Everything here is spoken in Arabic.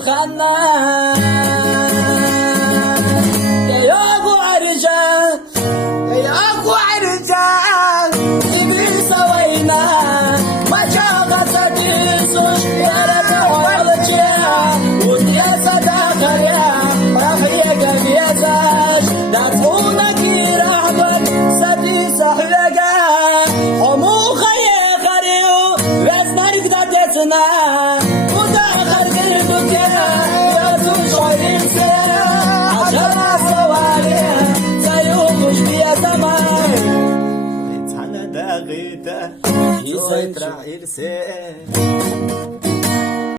خنا يا أبو عرجان يا أبو عرجان تبي سوينا ما شاغت تيسوش يا رب والجيا وديا صداقة يا رفيق بيزاش دفونك رحمة سدي صحيقا حمو خيه خريو وزنارك دادتنا وداخل قلبك يا زوج عريسي عشان سوالي سيومش بيا زمان Sana da gıda, soy tra irse.